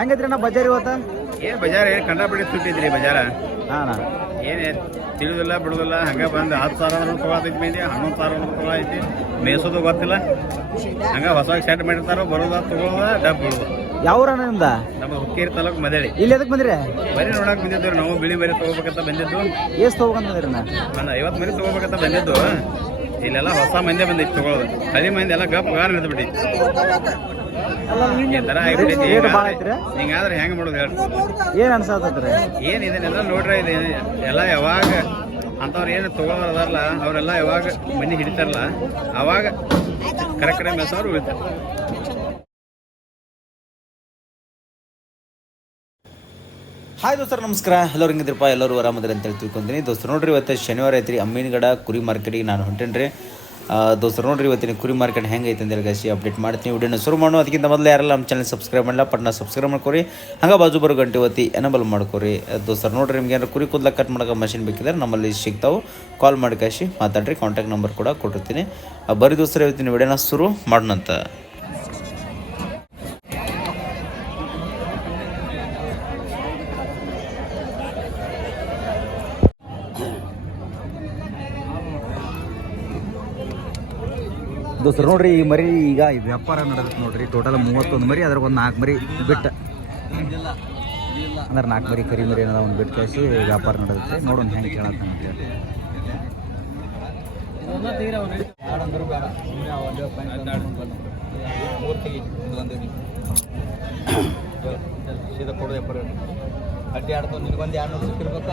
ಹೆಂಗೈತ್ರಿ ಅಣ್ಣ ಬಜಾರ್ ಇವತ್ತು? ಏನು ಬಜಾರ್ ಏನು ಕಂಡಾಪಟ್ಟಿ ಸುಟ್ಟಿದ್ರಿ ಬಜಾರ? ಹಾಂ ಏನು ತಿಳಿದಿಲ್ಲ ಬಿಡುದಿಲ್ಲ ಹಂಗೆ ಬಂದು 10,000 ತೊಗೊಳತೈತಿ ಮಂದಿ, 11,000 ತೊಗೊಳೈತಿ. ಮೇಸೋದು ಗೊತ್ತಿಲ್ಲ, ಹಂಗೆ ಹೊಸವಾಗಿ ಸೆಟ್ ಮಾಡಿರ್ತಾರೋ ಬರೋದ ತೊಗೊಳೋದ ಡಬ್ ಬಿಡೋದು. ಯಾವ ಊರಣ್ಣ ನಿಮ್ದ? ನಮ್ಮ ಹುಕ್ಕೇರಿ ತಾಲೂಕು ಮದಳಿ. ಇಲ್ಲಿ ಎದಕ್ಕೆ ಬಂದ್ರಿ? ಬರೀ ನೋಡಕ್ ಬಂದಿದ್ದು ನಾವು, ಬಿಳಿ ಬರೀ ತೊಗೋಬೇಕಂತ ಬಂದಿದ್ದು. ಎಷ್ಟು ತೊಗೊಬೇಕಂತ ಬಂದ್ರಿ ಅಣ್ಣ? ಒಂದು 50 ಮಂದಿ ತೊಗೋಬೇಕಂತ ಬಂದಿದ್ದು. ಇಲ್ಲೆಲ್ಲ ಹೊಸ ಮಂದಿ ಬಂದೈತಿ ತೊಗೊಳೋದು. ಹಳಿ ಮಂದಿ ಎಲ್ಲ ಗಪ್ ಗಾರ್ ಹಿಡಿದ್ಬಿಟ್ಟೈತಿ. ಈ ಥರ ಆಗ್ಬಿಟ್ಟೈತಿ. ಹಿಂಗಾದ್ರೆ ಹೆಂಗೆ ಮಾಡೋದು ಹೇಳಿ? ಏನು ಅನ್ಸತ್ತೈತ್ರಿ? ಏನು ಇದನ್ನೆಲ್ಲ ನೋಡ್ರೆ ಇದು ಎಲ್ಲ ಯಾವಾಗ ಅಂಥವ್ರು ಏನು ತೊಗೊಳೋದಾರಲ್ಲ ಅವರೆಲ್ಲ ಯಾವಾಗ ಮನೆ ಹಿಡಿತಾರಲ್ಲ ಅವಾಗ ಕರೆ ಮೆಸವ್ರು ಉಳಿತಾರೆ. ಹಾಯ್ ದೋಸ್ತರು ನಮಸ್ಕಾರ. ಎಲ್ಲರೂ ಹಿಂಗಿದ್ರಪ್ಪ, ಎಲ್ಲರೂ ಆರಾಮದ್ರಿ ಅಂತೇಳಿ ತಿಳ್ಕೊತೀನಿ. ದೋಸ್ತರು ನೋಡ್ರಿ ಇವತ್ತು ಶನಿವಾರ ಐತ್ರಿ. ಅಮ್ಮಿನಗಡ ಕುರಿ ಮಾರ್ಕೆಟಿಗೆ ನಾನು ಹೊಂಟೇನ್ರಿ. ದೋಸ್ತರು ನೋಡ್ರಿ ಇವತ್ತಿನ ಕುರಿ ಮಾರ್ಕೆಟ್ ಹೆಂಗೆ ಐತೆ ಅಂತೇಳಿ ಗಾಸಿ ಅಪ್ಡೇಟ್ ಮಾಡ್ತೀನಿ. ವಿಡಿಯೋನ ಶುರು ಮಾಡೋ ಅದಕ್ಕಿಂತ ಮೊದಲು ಯಾರೆಲ್ಲ ನಮ್ಮ ಚಾನಲ್ ಸಬ್ಸ್ಕ್ರೈಬ್ ಮಾಡಿಲ್ಲ ಪಟ್ನ ಸಬ್ಸ್ಕ್ರೈಬ್ ಮಾಡ್ಕೊರಿ. ಹಂಗೆ ಬಾಜು ಬರೋ ಗಂಟೆ ಒತ್ತಿ ಎನಬಲ್ ಮಾಡ್ಕೊರಿ. ದೋಸ್ತರು ನೋಡ್ರಿ ನಿಮ್ಗೆ ಏನಾರು ಕುರಿ ಕೂದಲ ಕಟ್ ಮಾಡೋಕೆ ಮಷಿನ್ ಬೇಕಿದ್ರೆ ನಮ್ಮಲ್ಲಿ ಸಿಗ್ತಾವೆ, ಕಾಲ್ ಮಾಡಿ ಕಾಶಿ ಮಾತಾಡ್ರಿ. ಕಾಂಟ್ಯಾಕ್ಟ್ ನಂಬರ್ ಕೂಡ ಕೊಟ್ಟಿರ್ತೀನಿ. ಬರೀ ದೋಸ್ತರು ಇವತ್ತಿನ ವಿಡಿಯೋನ ಶುರು ಮಾಡೋಣಂತ. ದೋಸ್ತರು ನೋಡ್ರಿ ಈ ಮರಿ ಈಗ ವ್ಯಾಪಾರ ನಡೆದೈತೆ ನೋಡ್ರಿ. ಟೋಟಲ್ 31 ಮರಿ, ಅದ್ರಾಗ ಒಂದು 4 ಮರಿ ಬಿಟ್ಟು ಅಂದ್ರೆ 4 ಮರಿ ಕರಿ ಮರಿ ಅನ್ನೋದು ಒಂದು ಬಿಟ್ಟು ಕಳಿಸಿ ವ್ಯಾಪಾರ ನಡೆದೈತೆ. ನೋಡೋಣ ಹೆಂಗೆ ಕೇಳತ್ತ ಅಂತೇಳಿ. ಅಡ್ಡಿ ಆಡ್ತು ನಿನ್ಗೊಂದು 200 ಸಿಕ್ಕಿರ್ಬೇಕು,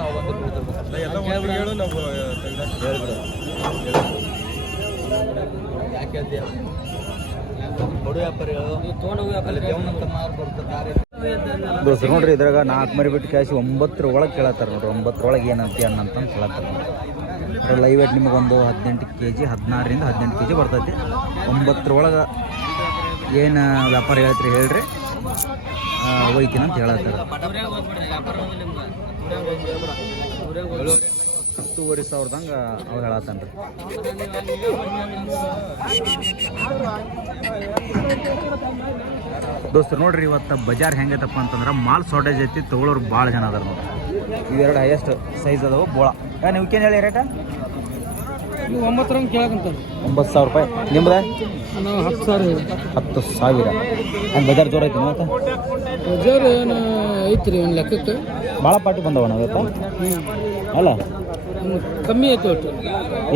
ದೋಸ್ತರು ನೋಡ್ರಿ ಇದ್ರಾಗ 4 ಮರಿ ಬಿಟ್ಟು ಕ್ಯಾಶಿ 9 ಒಳಗೆ ಕೇಳತ್ತಾರ ನೋಡ್ರಿ. 9 ಏನಂತ ಅನ್ನಂತಂದು ಕೇಳತ್ತಾರ ನೋಡ್ರಿ. ಲೈವ್ ವೇಟ್ ನಿಮಗೊಂದು 18 kg 16ರಿಂದ 18 kg ಬರ್ತೈತಿ. 9 ಒಳಗೆ ಏನು ವ್ಯಾಪಾರ ಹೇಳ್ತೀರಿ ಹೇಳ್ರಿ, ಒಯ್ತೀನಿ ಅಂತ ಹೇಳತ್ತಾರ. 10,500 ಅವ್ರು ಹೇಳತ್ತಾನ ರೀ. ದೋಸ್ತರು ನೋಡ್ರಿ ಇವತ್ತು ಬಜಾರ್ ಹೆಂಗೈತಪ್ಪ ಅಂತಂದ್ರೆ ಮಾಲ್ ಶಾರ್ಟೇಜ್ ಐತಿ, ತೊಗೊಳೋರು ಭಾಳ ಜನ ಅದಾರ ನೋಡ್ರಿ. ಇವೆರಡು ಹೈಯೆಸ್ಟ್ ಸೈಜ್ ಅದಾವ ಬೋಳ. ನೀವಕ್ಕೇನು ಹೇಳಿ ರೇಟ? 9 ಕೇಳಕಂತ 9,000 ರೂಪಾಯಿ. ನಿಮ್ದು 10,000. ಹಂಗೆ ಬಜಾರ್ ಜೋರ ಐತಿ ಇವತ್ತು? ಬಜಾರ್ ಏನು ಐತ್ರಿ ಒಂದು ಲೆಕ್ಕಕ್ಕೆ. ಭಾಳ ಪಾಟಿ ಬಂದವ ನಾವು ಇವತ್ತು ಅಲ್ಲ? ಕಮ್ಮಿ ಐತಿ ಒಟ್ಟು.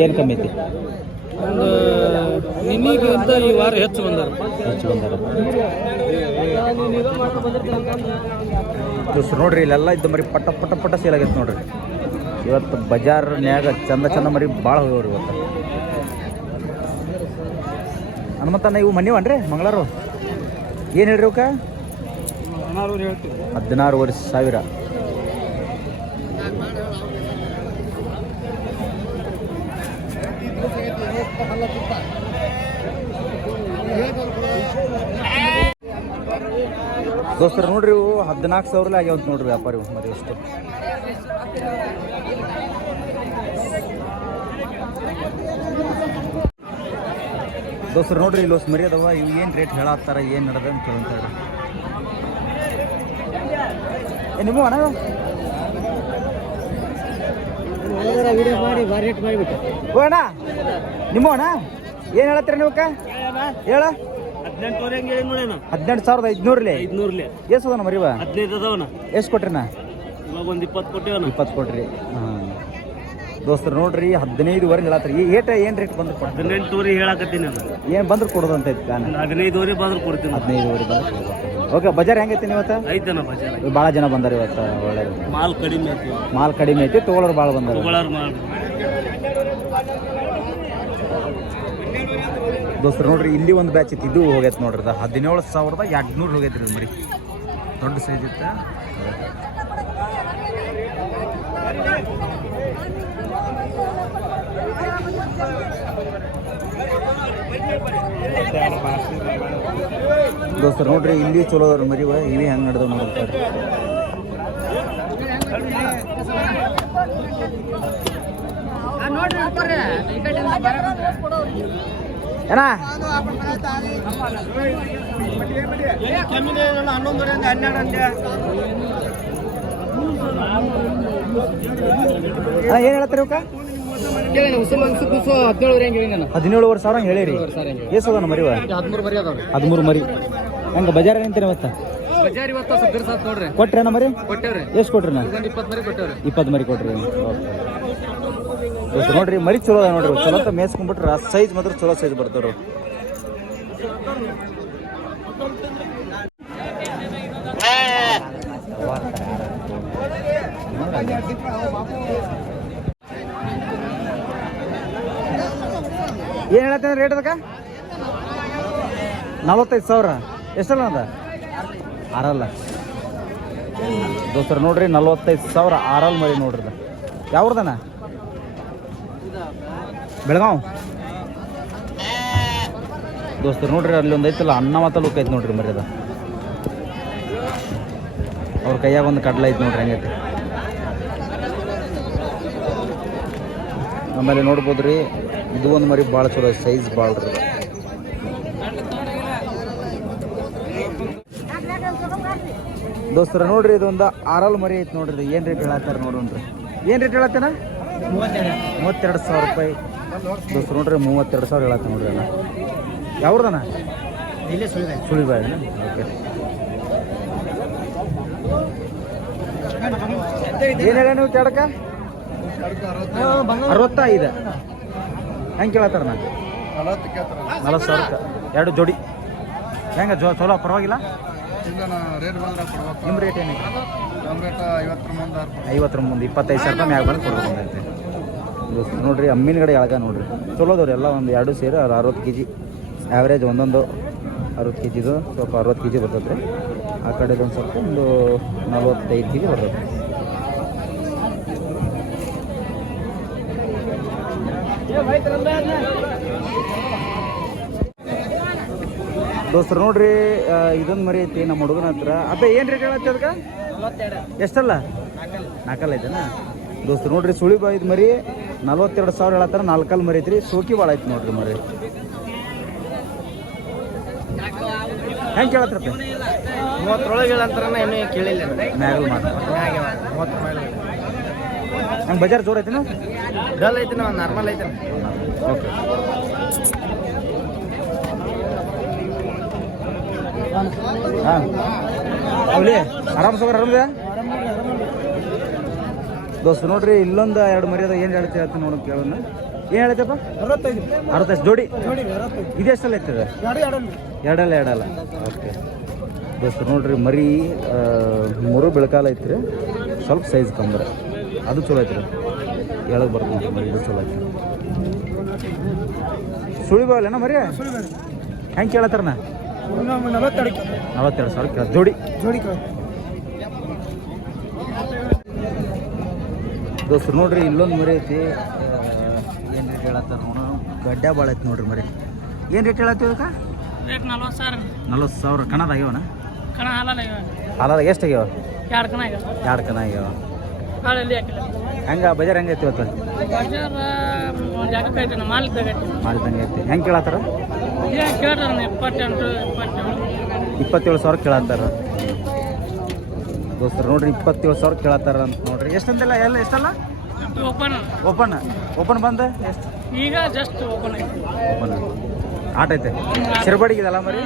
ಏನು ಕಮ್ಮಿ ಐತಿ? ಒಂದು ನಿನ್ನೆಗಿಂತ ಈ ವಾರ ಹೆಚ್ಚು ಬಂದಾರ. ನೋಡ್ರಿ ಇಲ್ಲೆಲ್ಲ ಇದ್ದು ಮರಿ ಪಟ್ಟ ಪಟ್ಟ ಪಟ್ಟ ಸೇಲ್ ಆಗೈತೆ ನೋಡ್ರಿ. ಇವತ್ತು ಬಜಾರ್ನ್ಯಾಗ ಚಂದ ಮರಿ ಭಾಳ ಹೋಗ್ಯವ್ರಿ ಇವತ್ತು. ಹನುಮಂತನ ಇವು ಮನಿವನ್ರಿ ಮಂಗಳಾರು? ಏನು ಹೇಳ್ರಿ ಅವಕ್ಕೆ? 16,500. ದೋಸ್ತರು ನೋಡ್ರಿ ಇವು 14,000 ಆಗ್ಯಾವ ನೋಡ್ರಿ ವ್ಯಾಪಾರ ಇವು ಮರಿ ಅಷ್ಟು. ದೋಸ್ತರು ನೋಡ್ರಿ ಇಲ್ಲಿ ಮರಿ ಅದಾವ. ಇವು ಏನು ರೇಟ್ ಹೇಳತ್ತಾರ, ಏನು ನಡೆದ ಅಂತ ಕೇಳ್ತಾರೆ. ನಿಮ್ಮ ಅಣ್ಣ ವಿಡಿಯೋ ಮಾಡಿ ರೇಟ್ ಮಾಡಿಬಿಟ್ಟು ಓ ಅಣ್ಣ ನಿಮ್ಮ ಅಣ್ಣ ಏನು ಹೇಳತ್ತೀರ ನೀವು? ಹೇಳ 18,500. ಎಷ್ಟು ಅದ ಮರಿವ? 15 ಅದಾವನ. ಎಷ್ಟು ಕೊಟ್ರಿನ? ಇವಾಗ ಒಂದು 20 ಕೊಟ್ಟಿವನ. 20 ಕೊಟ್ರಿ. ಹಾಂ ದೋಸ್ತರು ನೋಡ್ರಿ 15,500 ಹೇಳತ್ರಿ. ಈ ಏನು ರೇಟ್ ಬಂದ್ರೆ 18,500 ಹೇಳಕತ್ತೀನಿ. ಏನು ಬಂದ್ರೆ ಕೊಡೋದು ಅಂತ ಐತಿ? 15,500 ಬಂದ್ರೆ ಕೊಡ್ತೀನಿ. 15,500 ಬಂದ್ರೆ ಕೊಡ್ಬೇಕು. ಓಕೆ ಬಜಾರ್ ಹೆಂಗೈತಿ ಇವತ್ತು? ಐತನ ಬಜಾರ್ ಭಾಳ ಜನ ಬಂದಾರ ಇವತ್ತು. ಒಳ್ಳೆ ಮಾಲ್ ಕಡಿಮೆ ಐತಿ. ಮಾಲ್ ಕಡಿಮೆ ಐತಿ, ತೊಗೊಳೋರು ಭಾಳ ಬಂದಾರ. ದೋಸ್ತರು ನೋಡ್ರಿ ಇಲ್ಲಿ ಒಂದು ಬ್ಯಾಚ್ ಇತ್ತು, ಇದು ಹೋಗೈತೆ ನೋಡ್ರಿ. 17,200 ಹೋಗೈತ್ರಿ ಮರಿ. ದೊಡ್ಡ ಸೈಜ್ ಇತ್ತು. ದೋಸ್ತರು ನೋಡ್ರಿ ಇಲ್ಲಿ ಚಲೋ ಅದಾರ ಮರಿ. ಇವಿ ಹೆಂಗೆ ನಡೆದವ್ ನೋಡ್ತಾರೆ. ಏನ 11 ಏನು ಹೇಳ್ತೀರಿ ಅವಕ್ಕ? 17,000 ಹೇಳಿರಿ. ಎಷ್ಟದ ಮರಿವ? 13 ಮರಿ ಅದಾವ್ರಿ. 13 ಮರಿ. ಹಂಗೆ ಬಜಾರ್ ಏನಂತೀರಿ ಇವತ್ತು? ಬಜಾರ್ ಇವತ್ತು ಸದ್ಗರ್ ಸಾತ್ ನೋಡ್ರಿ. ಕೊಟ್ರೇನ ಮರಿ? ಕೊಟ್ಟೇವ್ರಿ. ಎಷ್ಟು ಕೊಟ್ರಿ ನಾ? 20 ಮರಿ ಕೊಟ್ಟೇವ್ರಿ. 20 ಮರಿ ಕೊಟ್ರಿ. ನೋಡ್ರಿ ಮರಿ ಚಲೋ ಅದ ನೋಡ್ರಿ. ಚಲೋ ಅಂತ ಮೇಸ್ಕೊಂಡ್ಬಿಟ್ರೆ ಸೈಜ್ ಮಾತ್ರ ಚಲೋ ಸೈಜ್ ಬರ್ತಾವ್ರು. ಏನು ಹೇಳತ್ತೇನೆ ರೇಟ್ ಅದಕ್ಕೆ? 45,000. ಎಷ್ಟಲ್ಲ ಅದ? 6 ದೋಸ್ತರು ನೋಡ್ರಿ 45,000 6 ಮರಿ ನೋಡ್ರಿ. ಯಾವ್ದನ? ಬೆಳಗಾವ್ ದೋಸ್ತರು ನೋಡ್ರಿ. ಅಲ್ಲಿ ಒಂದು ಐತಲ್ಲ ಅನ್ನ ಮಾತ ಲುಕ್ ಐತೆ ನೋಡ್ರಿ ಮರಿ ಅದ. ಅವ್ರ ಕೈಯಾಗ ಒಂದು ಕಡ್ಲ ಐತೆ ನೋಡ್ರಿ ಹಂಗೈತೆ. ಆಮೇಲೆ ನೋಡ್ಬೋದ್ರಿ ಇದು ಒಂದು ಮರಿ ಭಾಳ ಚಲೋ ಸೈಜ್ ಭಾಳ ರೀ. ದೋಸ್ತರ ನೋಡ್ರಿ ಇದೊಂದು 6 ಮರಿ ಐತೆ ನೋಡ್ರಿ. ಏನು ರೇಟ್ ಹೇಳತ್ತಾರ ನೋಡೋಣ್ರಿ. ಏನು ರೇಟ್ ಹೇಳತ್ತೇನ? 32,000 ರೂಪಾಯಿ. ದೋಸ್ತರ ನೋಡ್ರಿ 32,000 ಹೇಳತ್ತ ನೋಡ್ರಿ ಅಲ್ಲ. ಯಾವ್ದನ? ಸುಳಿಬಾಯಿ. ಓಕೆ. ಏನು ಹೇಳ ನೀವು ಕೆಡಕ? 65. ಹೆಂಗೆ ಕೇಳತ್ತಾರ? 40,000. 2 ಜೋಡಿ ಹೆಂಗೆ ಚಲೋ ಪರವಾಗಿಲ್ಲ? ನಿಮ್ಮ ರೇಟ್ ಏನೈತೆ? 50 ಮುಂದೆ 25,000 ರೂಪಾಯಿ ಮ್ಯಾಗ ಬಂದು ಕೊಡ್ಬೇಕಂತೆ. ನೋಡ್ರಿ ಅಮ್ಮಿನ ಕಡೆ ಎಳಗ ನೋಡ್ರಿ ಚಲೋದವ್ರಿ ಎಲ್ಲ. ಒಂದು 2 ಸೇರಿ 60 kg ಆ್ಯಾವ್ರೇಜ್. ಒಂದೊಂದು 60 kgದು ಸ್ವಲ್ಪ 60 kg ಬರ್ತೈತೆ ರೀ. ಆ ಕಡೆದು ಒಂದು ಸ್ವಲ್ಪ ಒಂದು 45 kg ಬರ್ತೈತೆ. ದೋಸ್ತರು ನೋಡ್ರಿ ಇದೊಂದು ಮರಿ ಐತಿ ನಮ್ಮ ಹುಡುಗನ ಹತ್ರ. ಅಬ್ಬೆ ಏನು ರೇಟ್ ಹೇಳತ್ತೆ ಅದಕ್ಕೆ? ಎಷ್ಟಲ್ಲ? 4 ಐತೆನಾ? ದೋಸ್ತರು ನೋಡ್ರಿ ಸುಳಿ ಬಾಯ್ದು ಮರಿ 42,000 ಹೇಳತ್ತಾರ. 4 ಮರಿ ಐತ್ರಿ. ಸೋಕಿ ಭಾಳ ಐತಿ ನೋಡ್ರಿ ಮರಿ. ಹೆಂಗೆ ಕೇಳತ್ರಪ್ಪ? 30 ಹೇಳಂತಾರ ಇನ್ನೂ ಕೇಳಿಲ್ಲ. ಮ್ಯಾಗಲ್ ಮಾತ್ರ ಹಂಗೆ ಬಜಾರ್ ಜೋರ್ ಐತಿನ? ಡಲ್ ಐತಿ ನಾವು ನಾರ್ಮಲ್ ಐತೆ. ಓಕೆ. ಹಾಂ ಅವಲಿ ಆರಾಮ್ ಸೋಗರ್ ಆರಾಮದ? ದೋಸ್ತ ನೋಡ್ರಿ ಇಲ್ಲೊಂದು 2 ಮರಿ ಅದ. ಏನು ಹೇಳ್ತೀವಿ ಹೇಳ್ತೀನಿ ನೋಡೋದು ಕೇಳೋಣ. ಏನು ಹೇಳ್ತಪ್ಪ? 65 ಜೋಡಿ. ಇದೆಷ್ಟಲ್ಲ ಐತದ? 2 ಓಕೆ. ದೋಸ್ತ ನೋಡ್ರಿ ಮರಿ 3 ಬೆಳಕಾಲ ಐತ್ರಿ. ಸ್ವಲ್ಪ ಸೈಜ್ ಕಮ್ಮಿ ಅದು ಚಲೋ ಐತ್ರಿ. ಹೇಳಕ್ ಬರ್ತೀನಿ ಮರಿ ಇದು ಚಲೋ ಐತಿ. ಸುಳಿಬಾವಲ್ಲೇನ ಮರಿ? ಹೆಂಗೆ ಕೇಳತ್ತಾರನ? 42,000 ಕೇಳ ಜೋಡಿ. ದೋಸ್ತರು ನೋಡ್ರಿ ಇಲ್ಲೊಂದು ಮರಿ ಐತಿ. ಏನು ರೇಟ್ ಹೇಳತ್ತಾರ ನೋಡು. ಗಡ್ಡೆ ಭಾಳ ಐತಿ ನೋಡ್ರಿ ಮರಿ. ಏನು ರೇಟ್ ಹೇಳತ್ತೀವಿ ಅದಕ್ಕೆ? 40,000 ಕಣದ ಆಗ್ಯಾವನ? ಹಾಲಾದ ಎಷ್ಟು ಆಗ್ಯಾವ? 2 ಕಣ ಆಗ್ಯಾವ. ಹೆಂಗ ಬಜಾರ್ ಹೆಂಗೆ ಐತಿ ಇವತ್ತು? ಮಾಲಿದ್ದಂಗೆ ಐತಿ. ಹೆಂಗೆ ಕೇಳತ್ತಾರ? 27,000 ಕೇಳತ್ತಾರ. ದೋಸ್ತರು ನೋಡ್ರಿ 27,000 ಕೇಳತ್ತಾರ ಅಂತ ನೋಡ್ರಿ. ಎಷ್ಟಂತೆಲ್ಲ ಎಲ್ಲ ಎಷ್ಟಲ್ಲ? ಓಪನ್ ಬಂದ ಎಷ್ಟು? ಈಗ ಜಸ್ಟ್ ಓಪನ್ ಆಟ ಐತೆ. ಶಿರಬಡಿಗಿದಲ್ಲ ಮರಿ.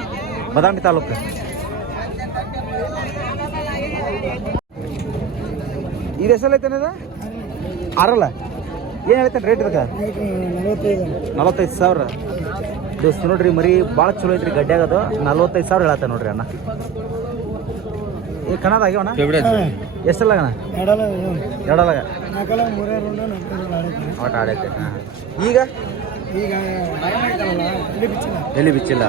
ಬದಾಮಿ ತಾಲೂಕು. ಇದು ಎಷ್ಟಲ್ಲ ಐತೆ ಅದ? 6. ಏನು ಹೇಳ್ತೇನೆ ರೇಟ್ ಇದಕ್ಕೆ? 45,000. ದೋಸ್ತ ನೋಡ್ರಿ ಮರಿ ಭಾಳ ಚಲೋ ಐತ್ರಿ. ಗಡ್ಡೆ ಆಗೋದು 45,000 ಹೇಳತ್ತ ನೋಡ್ರಿ ಅಣ್ಣ. ಈ ಕಣದ ಆಗ್ಯವಣ್ಣ? ಎಷ್ಟಲ್ಲ ಅಣ್ಣ? 2 ಆಟ ಆಡೈತೆ. ಈಗ ಎಲ್ಲಿ ಬಿಚ್ಚಿಲ್ಲ.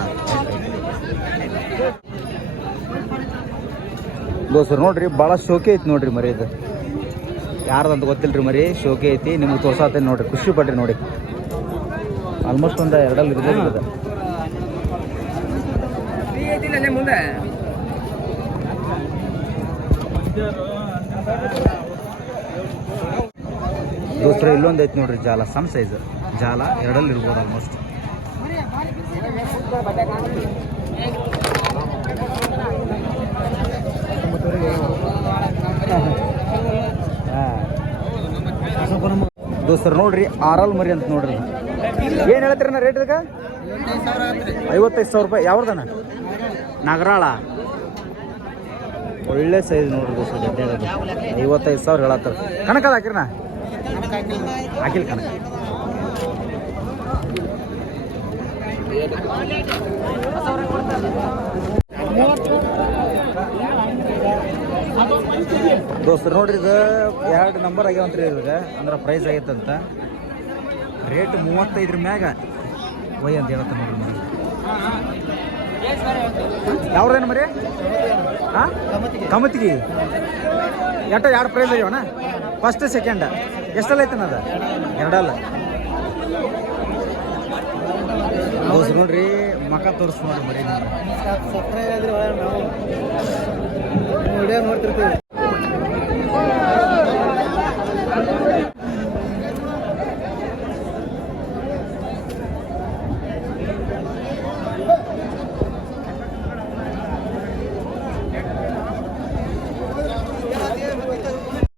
ದೋಸ್ತರು ನೋಡ್ರಿ ಭಾಳ ಶೋಕಿ ಐತಿ ನೋಡ್ರಿ ಮರಿ. ಇದು ಯಾರ್ದಂತ ಗೊತ್ತಿಲ್ರಿ ಮರಿ. ಶೋಕಿ ಐತಿ. ನಿಮ್ಗೆ ತೋರ್ಸಾತೇನೆ ನೋಡ್ರಿ. ಖುಷಿ ಪಡ್ರಿ ನೋಡಿ. ಆಲ್ಮೋಸ್ಟ್ ಒಂದು 2 ಇರ್ಬೋದು. ಮುಂದೆ ದೋಸ್ತರ ಇಲ್ಲೊಂದು ಐತಿ ನೋಡ್ರಿ ಜಾಲ. ಸಮ್ ಸೈಜ್ ಜಾಲ 2 ಇರ್ಬೋದು ಆಲ್ಮೋಸ್ಟ್. ದೋಸ್ತರು ನೋಡ್ರಿ ಆರಲ್ ಮರಿ ಅಂತ ನೋಡ್ರಿ. ಏನು ಹೇಳ್ತೀರಿ ನಾ ರೇಟ್ ಇದಕ್ಕೆ? 55,000 ರೂಪಾಯಿ. ಯಾವ್ದನ? ನಾಗರಾಳ. ಒಳ್ಳೆ ಸೈಜ್ ನೋಡ್ರಿ ದೋಸ್ತರು. 55,000 ಹೇಳತ್ತಾರ. ಕನಕದ ಹಾಕಿರಣ? ಹಾಕಿಲ್ಲ ಕನಕ. ದೋಸ್ತರು ನೋಡ್ರಿ ಇದು 2 ನಂಬರ್ ಆಗ್ಯಾವಂತ್ರಿ ಇವಾಗ. ಅಂದ್ರೆ ಪ್ರೈಸ್ ಆಗೈತಂತ. ರೇಟ್ 35 ಮ್ಯಾಗ ಒಯ್ ಅಂತ ಹೇಳತ್ತ ನೋಡ್ರಿ ಮರಿ. ಯಾವ್ರೇನು ಮರಿ? ಹಾಂ ಕಮತಿಗೆ ಎಟ್ಟ 2 ಪ್ರೈಸ್ ಆಗ್ಯಾವಣ? ಫಸ್ಟ್ ಸೆಕೆಂಡ್ ಎಷ್ಟಲ್ಲ ಐತನ ಅದ? 2 ಅಲ್ಲ. ದೋಸ್ತರು ನೋಡ್ರಿ ಮಕ ತೋರಿಸ್ ನೋಡ್ರಿ ಮರಿ. ವಿಡಿಯೋ ನೋಡ್ತಿರ್ತೀವಿ.